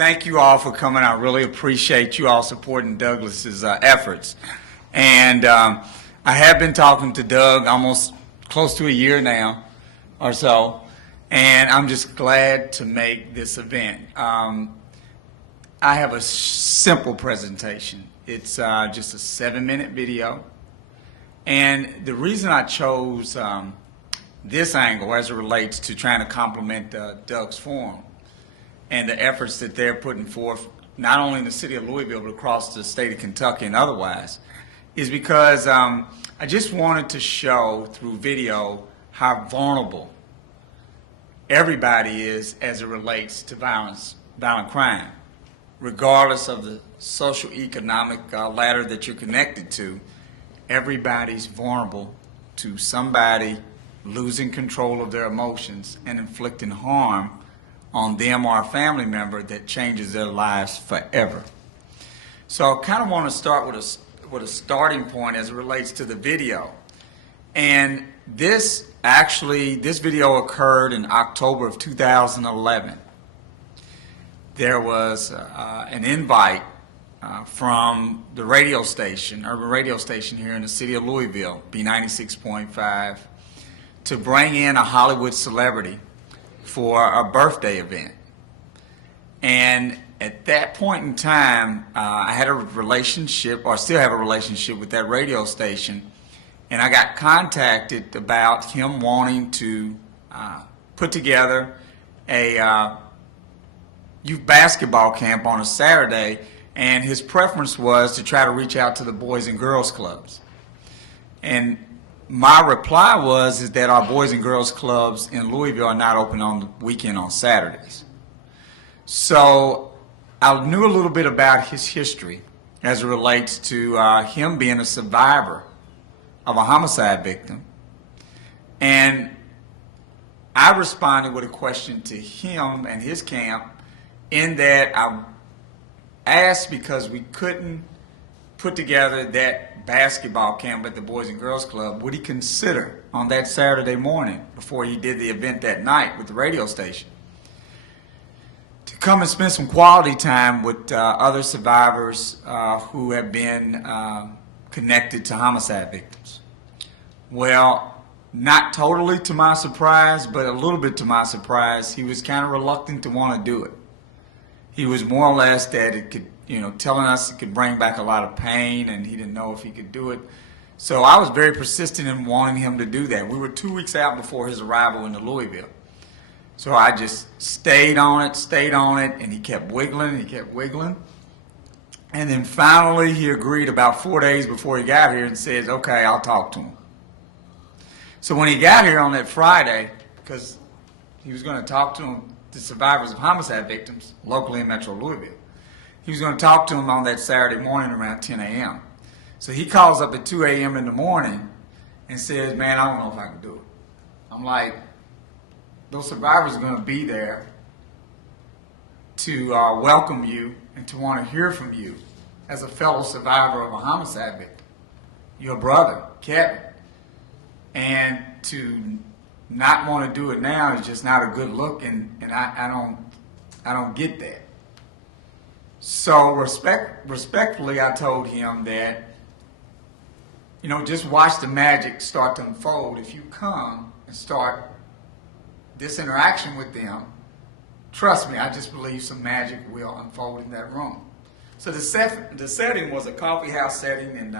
thank you all for coming. I really appreciate you all supporting Douglas's efforts. And I have been talking to Doug almost close to a year now or so, and I'm just glad to make this event. I have a simple presentation. It's just a 7-minute video. And the reason I chose this angle as it relates to trying to complement Doug's forum and the efforts that they're putting forth, not only in the city of Louisville, but across the state of Kentucky and otherwise, is because I just wanted to show through video how vulnerable everybody is as it relates to violent crime, regardless of the social economic ladder that you're connected to. Everybody's vulnerable to somebody losing control of their emotions and inflicting harm on them or a family member that changes their lives forever. So I kind of want to start with a starting point as it relates to the video. And this video occurred in October of 2011. There was an invite from the radio station, urban radio station here in the city of Louisville, B96.5, to bring in a Hollywood celebrity for a birthday event. And at that point in time, I had a relationship, or still have a relationship with that radio station, and I got contacted about him wanting to put together a youth basketball camp on a Saturday, and his preference was to try to reach out to the Boys and Girls Clubs. And my reply was that our Boys and Girls Clubs in Louisville are not open on the weekend on Saturdays. So I knew a little bit about his history as it relates to him being a survivor of a homicide victim. And I responded with a question to him and his camp, in that I asked, because we couldn't put together that basketball camp at the Boys and Girls Club, would he consider on that Saturday morning before he did the event that night with the radio station to come and spend some quality time with other survivors who have been connected to homicide victims. Well, not totally to my surprise, but a little bit to my surprise, he was kind of reluctant to want to do it. He was more or less that it could, telling us it could bring back a lot of pain, and he didn't know if he could do it. So I was very persistent in wanting him to do that. We were 2 weeks out before his arrival into Louisville. So I just stayed on it, and he kept wiggling, And then finally he agreed about 4 days before he got here and says, okay, I'll talk to him. So when he got here on that Friday, because he was going to talk to him, the survivors of homicide victims locally in Metro Louisville, he was going to talk to him on that Saturday morning around 10 a.m. So he calls up at 2 a.m. in the morning and says, man, I don't know if I can do it. I'm like, those survivors are going to be there to welcome you and to want to hear from you as a fellow survivor of a homicide victim, your brother, Kevin. And to not want to do it now is just not a good look, and I don't get that. So respectfully, I told him that, just watch the magic start to unfold. If you come and start this interaction with them, trust me, I just believe some magic will unfold in that room. So the setting was a coffee house setting in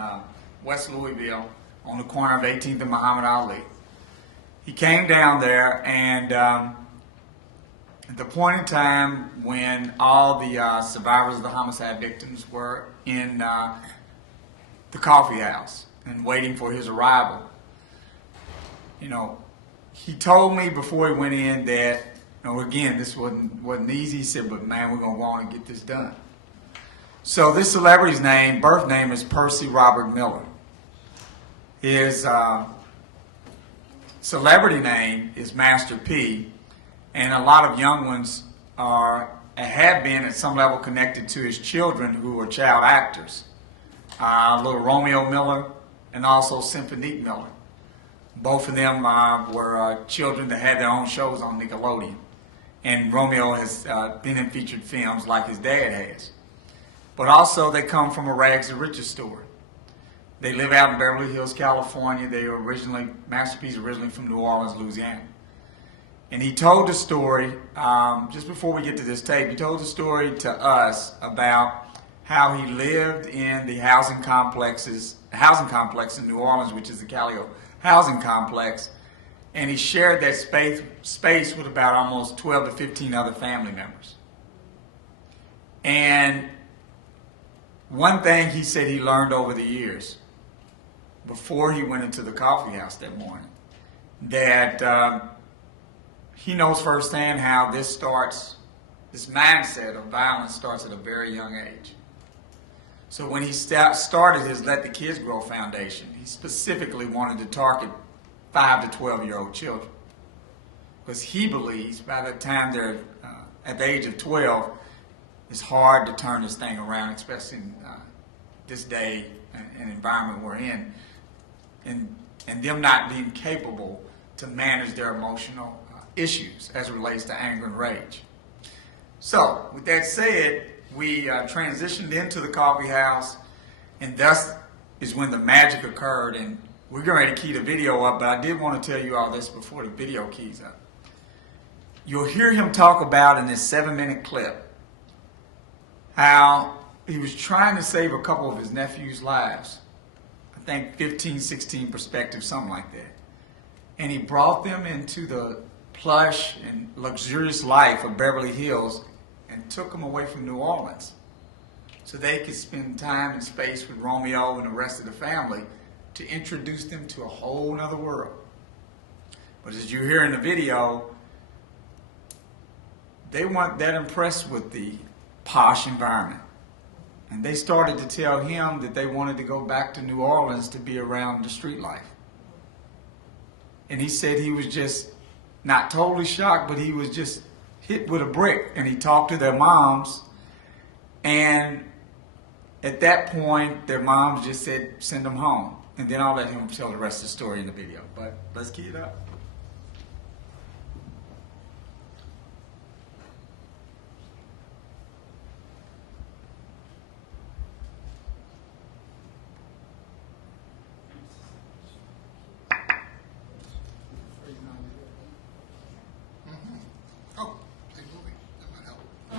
West Louisville on the corner of 18th and Muhammad Ali. He came down there, and at the point in time when all the survivors of the homicide victims were in the coffee house and waiting for his arrival, he told me before he went in that, again, this wasn't easy. He said, but man, we're going to go on and get this done. So this celebrity's birth name is Percy Robert Miller. His celebrity name is Master P, and a lot of young ones have been at some level connected to his children who are child actors. Little Romeo Miller and also Symphonique Miller. Both of them were children that had their own shows on Nickelodeon. and Romeo has been in featured films like his dad has. But also they come from a rags to riches story. They live out in Beverly Hills, California. They are originally, Master P's originally from New Orleans, Louisiana. And he told the story, just before we get to this tape, he told the story to us about how he lived in the housing complex in New Orleans, which is the Callio housing complex, and he shared that space with about almost 12 to 15 other family members. And one thing he said he learned over the years, before he went into the coffee house that morning, that he knows firsthand how this mindset of violence starts at a very young age. So when he started his Let the Kids Grow Foundation, he specifically wanted to target 5 to 12-year-old children, because he believes by the time they're at the age of 12, it's hard to turn this thing around, especially in this day and environment we're in, and them not being capable to manage their emotional issues as it relates to anger and rage. So with that said, we transitioned into the coffee house, and thus is when the magic occurred. And we're going to key the video up, but I did want to tell you all this before the video keys up. You'll hear him talk about in this 7-minute clip how he was trying to save a couple of his nephews' lives. I think 15, 16 perspective, something like that. And he brought them into the plush and luxurious life of Beverly Hills and took them away from New Orleans so they could spend time and space with Romeo and the rest of the family to introduce them to a whole nother world. But as you hear in the video, they weren't that impressed with the posh environment. And they started to tell him that they wanted to go back to New Orleans to be around the street life. And he said he was just not totally shocked, but he was just hit with a brick. And he talked to their moms, and at that point their moms just said send them home. And then I'll let him tell the rest of the story in the video, but let's key it up.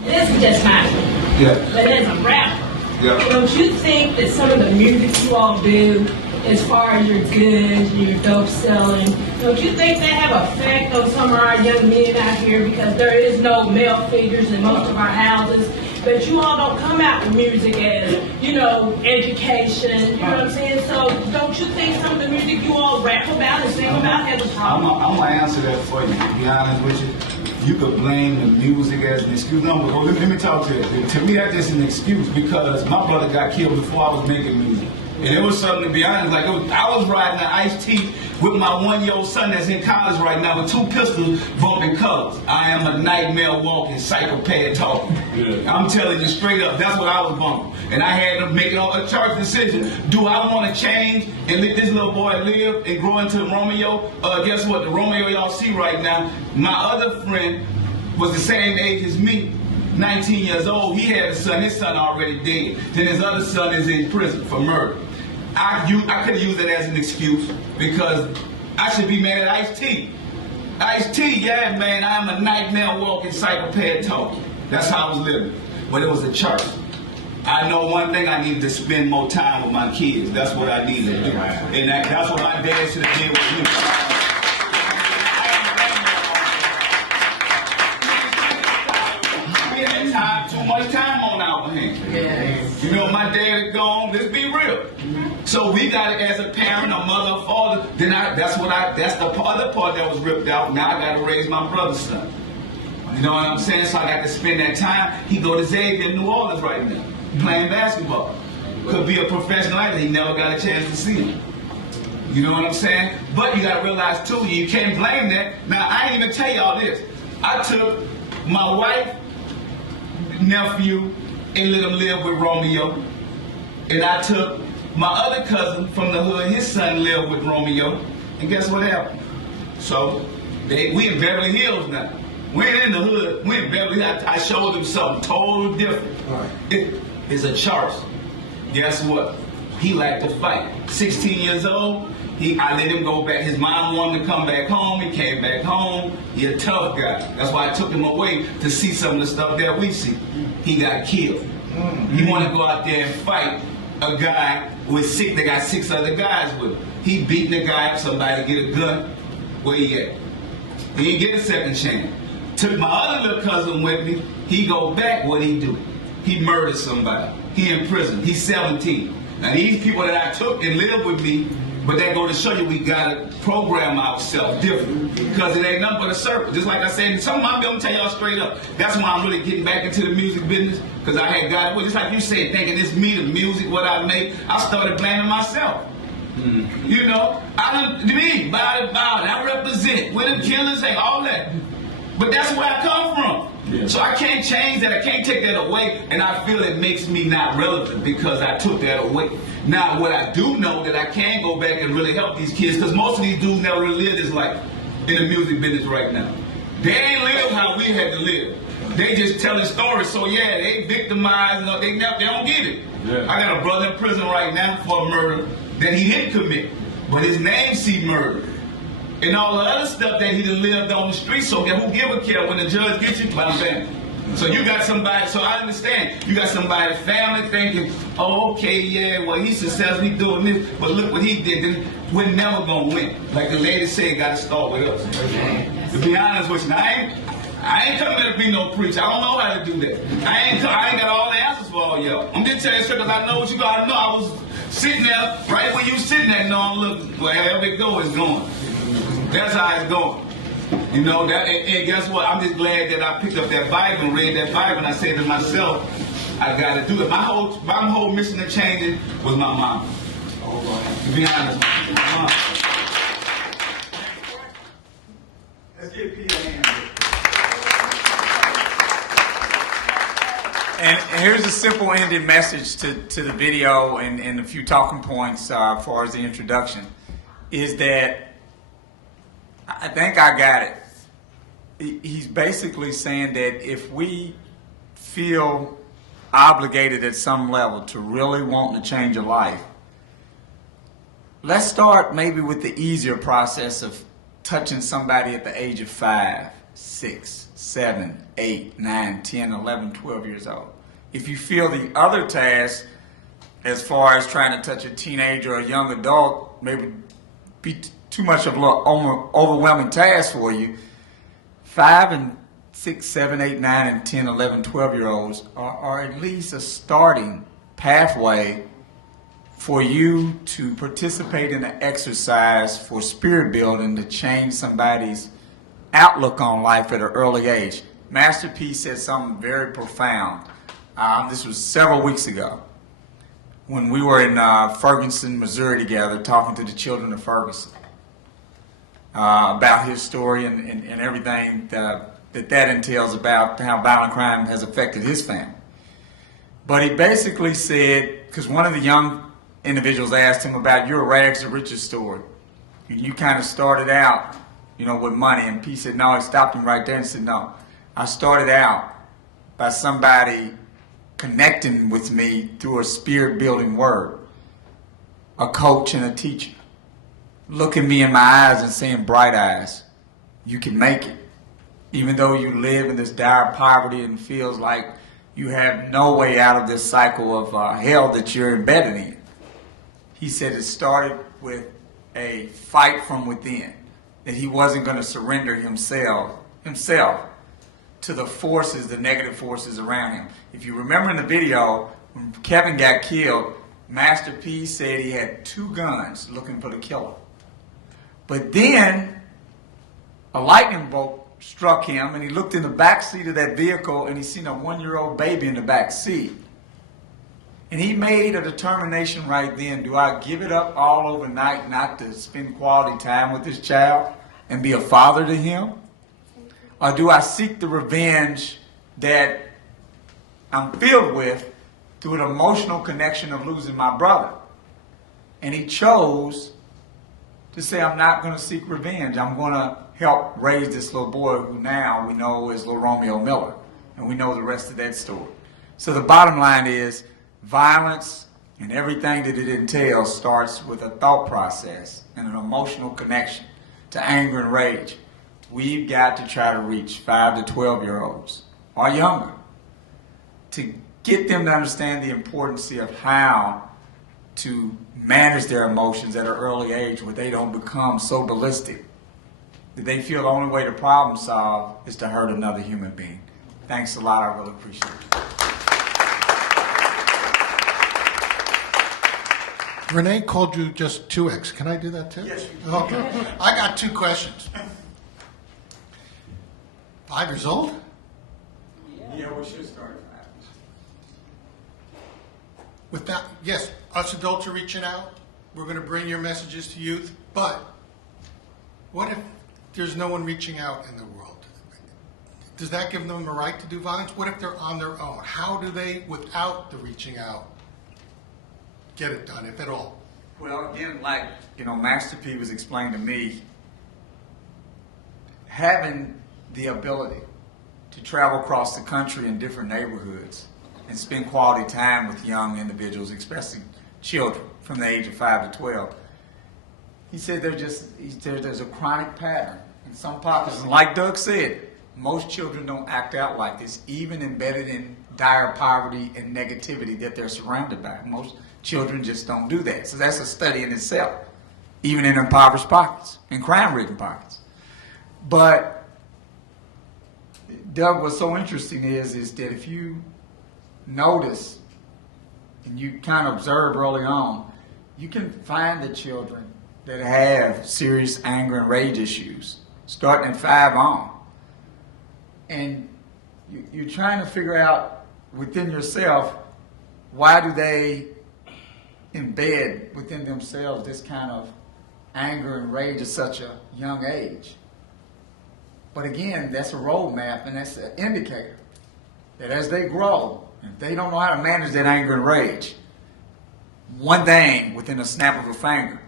This is just mine. Yeah. But as a rapper, Yeah. don't you think that some of the music you all do, as far as your goods, your dope selling, don't you think they have an effect on some of our young men out here, because there is no male figures in most of our houses? But you all don't come out with music as, you know, education, you know what I'm saying? So don't you think some of the music you all rap about and sing about has a I'm problem? gonna answer that for you, to be honest with you. You could blame the music as an excuse. No, but let me talk to you. To me, that's just an excuse, because my brother got killed before I was making music. And it was something, to be honest, like I was riding an Ice-T with my 1-year-old son that's in college right now with 2 pistols bumping colors. I am a nightmare walking, psychopath talking. Yeah. I'm telling you straight up, that's what I was bumping. And I had to make a choice decision. Do I want to change and let this little boy live and grow into Romeo? Guess what? The Romeo y'all see right now, my other friend was the same age as me. 19 years old, he had a son, his son already dead. Then his other son is in prison for murder. I could have used it as an excuse, because I should be mad at Ice-T. Ice-T, yeah man, I'm a nightmare walking, psychopath talking. That's how I was living. But it was a choice. I know one thing, I needed to spend more time with my kids. That's what I needed to do. And that's what my dad should have did with me. Too much time on our hands. Yes. You know, my dad is gone. Let's be real. So we got it as a parent, a mother, a father. That's the other part that was ripped out. Now I got to raise my brother's son. You know what I'm saying? So I got to spend that time. He go to Xavier in New Orleans right now, playing basketball. Could be a professional athlete. He never got a chance to see him. You know what I'm saying? But you got to realize too, you can't blame that. Now I didn't even tell y'all this. I took my wife, nephew, and let him live with Romeo. And I took my other cousin from the hood, his son lived with Romeo. And guess what happened? So we in Beverly Hills now. We ain't in the hood. We in Beverly. I showed him something totally different. It is a Charles. Guess what? He liked to fight. 16 years old. I let him go back. His mom wanted to come back home. He came back home. He a tough guy. That's why I took him away to see some of the stuff that we see. He got killed. He wanted to go out there and fight a guy with six. They got 6 other guys with him. He beating the guy up. Somebody get a gun. Where he at? He didn't get a second chance. Took my other little cousin with me. He go back. What he do? He murdered somebody. He in prison. He's 17. Now these people that I took and lived with me, but that go to show you we gotta program ourselves different, because it ain't nothing but a circle. Just like I said, some of my people, I'm gonna tell y'all straight up. That's why I'm really getting back into the music business, because I had got it. Just like you said, thinking it's me, the music, what I make. I started blaming myself. You know, I represent where the killers ain't all that. But that's where I come from. Yeah. So I can't change that. I can't take that away. And I feel it makes me not relevant because I took that away. Now, what I do know that I can go back and really help these kids, because most of these dudes never really live this life in the music business right now. They ain't live how we had to live. They just telling stories. So yeah, they victimized. They don't get it. Yeah. I got a brother in prison right now for a murder that he didn't commit, but his name see murder. And all the other stuff that he done lived on the street, so who give a care when the judge gets you? Bam, bam. So you got somebody, so I understand, you got somebody's family thinking, oh, okay, yeah, well, he's successful, he's doing this, but look what he did, then we're never gonna win. Like the lady said, gotta start with us. To be honest with you, I ain't coming here to be no preacher. I don't know how to do that. I ain't got all the answers for all y'all. I'm just telling you because I know what you gotta know. I was sitting there, right where you sitting there, knowing, look, wherever it go, it's going. That's how it's going. You know, that, and guess what? I'm just glad that I picked up that Bible and read that Bible, and I said to myself, I got to do it. My whole mission to change it was my mom. To be honest, my mom. Let's give Peter a hand. And here's a simple ending message to the video and a few talking points as far as the introduction, is that I think I got it. He's basically saying that if we feel obligated at some level to really want to change a life, let's start maybe with the easier process of touching somebody at the age of 5, 6, 7, 8, 9, 10, 11, 12 years old. If you feel the other task, as far as trying to touch a teenager or a young adult, maybe be too much of an overwhelming task for you, 5 and 6, 7, 8, 9, and 10, 11, 12-year-olds are at least a starting pathway for you to participate in an exercise for spirit building to change somebody's outlook on life at an early age. Master P said something very profound. This was several weeks ago when we were in Ferguson, Missouri together talking to the children of Ferguson. About his story and everything that entails about how violent crime has affected his family. But he basically said, because one of the young individuals asked him about your rags to riches story. You kind of started out, with money, and P said, no, he stopped him right there and said, no, I started out by somebody connecting with me through a spirit-building word, a coach and a teacher. Looking me in my eyes and saying, bright eyes, you can make it. Even though you live in this dire poverty and feels like you have no way out of this cycle of hell that you're embedded in. He said it started with a fight from within, that he wasn't going to surrender himself to the forces, the negative forces around him. If you remember in the video, when Kevin got killed, Master P said he had 2 guns looking for the killer. But then a lightning bolt struck him, and he looked in the back seat of that vehicle, and he seen a 1-year-old baby in the back seat. And he made a determination right then, do I give it up all overnight not to spend quality time with this child and be a father to him? Or do I seek the revenge that I'm filled with through an emotional connection of losing my brother? And he chose to say, I'm not going to seek revenge. I'm going to help raise this little boy who now we know is little Romeo Miller. And we know the rest of that story. So the bottom line is violence and everything that it entails starts with a thought process and an emotional connection to anger and rage. We've got to try to reach 5 to 12-year-olds or younger to get them to understand the importance of how to manage their emotions at an early age where they don't become so ballistic that they feel the only way to problem solve is to hurt another human being. Thanks a lot. I really appreciate it. Renee called you just 2X. Can I do that too? Yes, you can. Okay. I got 2 questions. 5 years old? Yeah, we should start. With that, yes, us adults are reaching out. We're going to bring your messages to youth. But what if there's no one reaching out in the world? Does that give them a right to do violence? What if they're on their own? How do they, without the reaching out, get it done, if at all? Well, again, like, Master P was explaining to me, having the ability to travel across the country in different neighborhoods and spend quality time with young individuals, especially children from the age of 5 to 12. He said there's a chronic pattern in some pockets. And like Doug said, most children don't act out like this, even embedded in dire poverty and negativity that they're surrounded by. Most children just don't do that. So that's a study in itself, even in impoverished pockets, in crime-ridden pockets. But Doug, what's so interesting is that if you notice and you kind of observe early on, you can find the children that have serious anger and rage issues, starting at 5 on. And you're trying to figure out within yourself, why do they embed within themselves this kind of anger and rage at such a young age? But again, that's a roadmap and that's an indicator that as they grow, if they don't know how to manage that anger and rage, one thing within a snap of a finger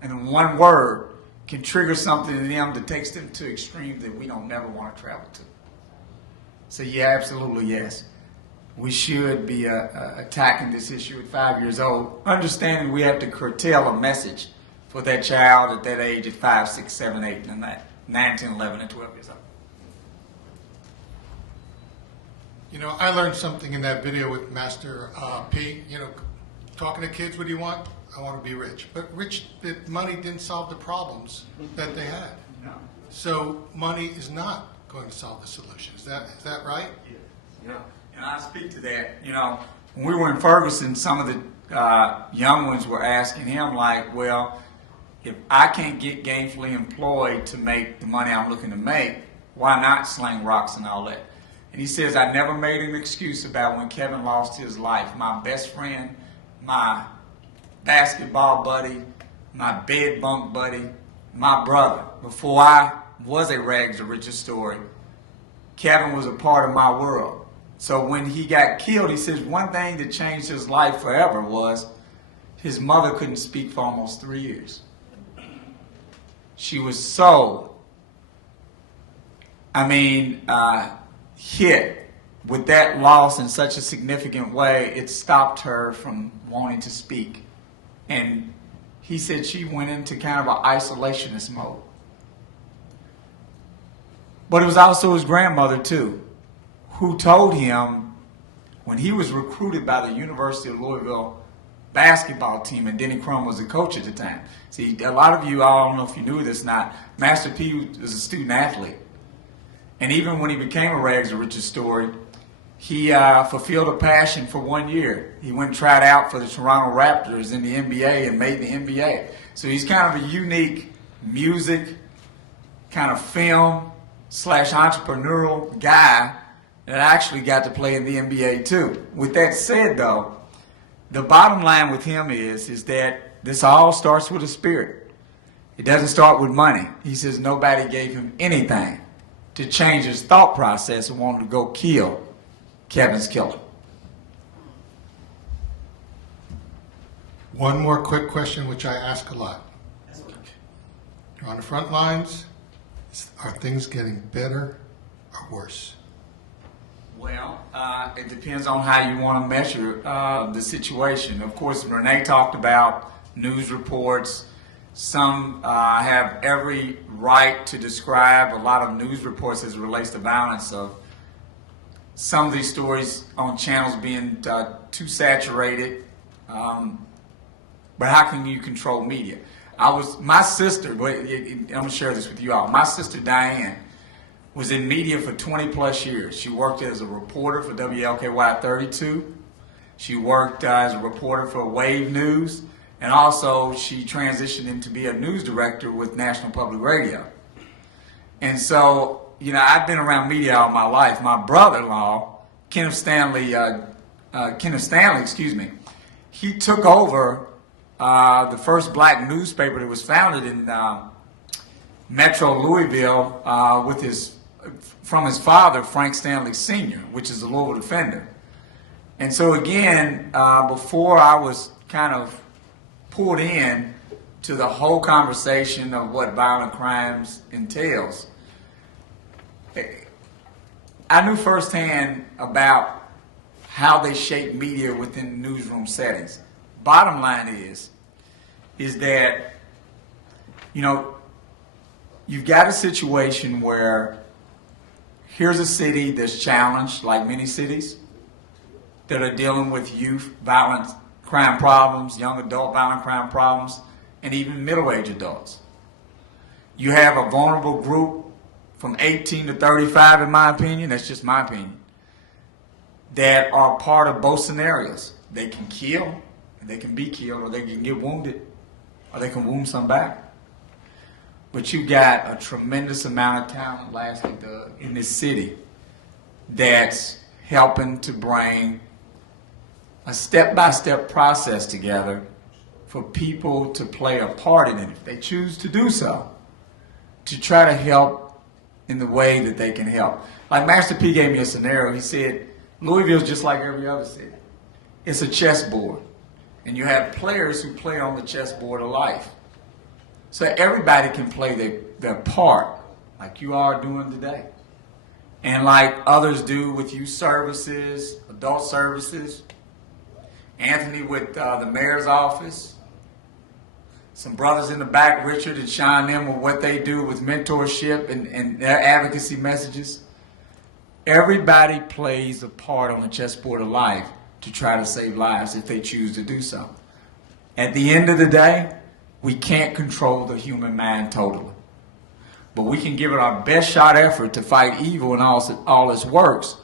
and one word can trigger something in them that takes them to extremes that we don't never want to travel to. So yeah, absolutely yes. We should be attacking this issue at 5 years old, understanding we have to curtail a message for that child at that age at 5, 6, 7, 8, and 9, 10, 11, and 12 years old. I learned something in that video with Master P. Talking to kids, what do you want? I want to be rich. But money didn't solve the problems that they had. No. So money is not going to solve the solution. Is that right? Yeah. And I speak to that. When we were in Ferguson, some of the young ones were asking him, like, well, if I can't get gainfully employed to make the money I'm looking to make, why not sling rocks and all that? And he says, I never made an excuse about when Kevin lost his life. My best friend, my basketball buddy, my bed bunk buddy, my brother. Before I was a rags to riches story, Kevin was a part of my world. So when he got killed, he says one thing that changed his life forever was his mother couldn't speak for almost 3 years. She was so, hit with that loss in such a significant way, it stopped her from wanting to speak. And he said she went into kind of an isolationist mode. But it was also his grandmother, too, who told him when he was recruited by the University of Louisville basketball team, and Denny Crum was the coach at the time. See, a lot of you, I don't know if you knew this or not, Master P was a student athlete. And even when he became a rags to riches story, he fulfilled a passion for 1 year. He went and tried out for the Toronto Raptors in the NBA and made the NBA. So he's kind of a unique music, kind of film / entrepreneurial guy that actually got to play in the NBA too. With that said though, the bottom line with him is that this all starts with a spirit. It doesn't start with money. He says nobody gave him anything to change his thought process and wanted to go kill Kevin's killer. One more quick question, which I ask a lot. You're on the front lines. Are things getting better or worse? Well, it depends on how you want to measure the situation. Of course, Renee talked about news reports. Some have every right to describe a lot of news reports as it relates to violence, of some of these stories on channels being too saturated. But how can you control media? My sister, I'm going to share this with you all. My sister Diane was in media for 20 plus years. She worked as a reporter for WLKY 32. She worked as a reporter for Wave News. And also she transitioned into be a news director with National Public Radio. And so, I've been around media all my life. My brother-in-law, Kenneth Stanley, he took over the first black newspaper that was founded in Metro Louisville from his father, Frank Stanley Sr., which is a Louisville Defender. And so again, before I was kind of pulled in to the whole conversation of what violent crimes entails, I knew firsthand about how they shape media within newsroom settings. Bottom line is that, you've got a situation where here's a city that's challenged, like many cities, that are dealing with youth violent crime problems, young adult violent crime problems, and even middle-aged adults. You have a vulnerable group from 18 to 35, in my opinion, that's just my opinion, that are part of both scenarios. They can kill, they can be killed, or they can get wounded, or they can wound some back. But you've got a tremendous amount of talent, lastly, in this city that's helping to bring a step-by-step process together for people to play a part in it, if they choose to do so, to try to help in the way that they can help. Like Master P gave me a scenario. He said, Louisville's just like every other city. It's a chessboard. And you have players who play on the chessboard of life. So everybody can play their part, like you are doing today. And like others do with youth services, adult services, Anthony with the mayor's office, some brothers in the back, Richard and Sean, them with what they do with mentorship and their advocacy messages. Everybody plays a part on the chessboard of life to try to save lives if they choose to do so. At the end of the day, we can't control the human mind totally. But we can give it our best shot effort to fight evil and all its works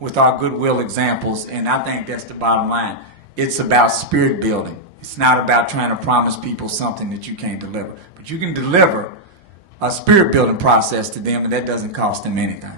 with our goodwill examples, and I think that's the bottom line. It's about spirit building. It's not about trying to promise people something that you can't deliver. But you can deliver a spirit building process to them, and that doesn't cost them anything.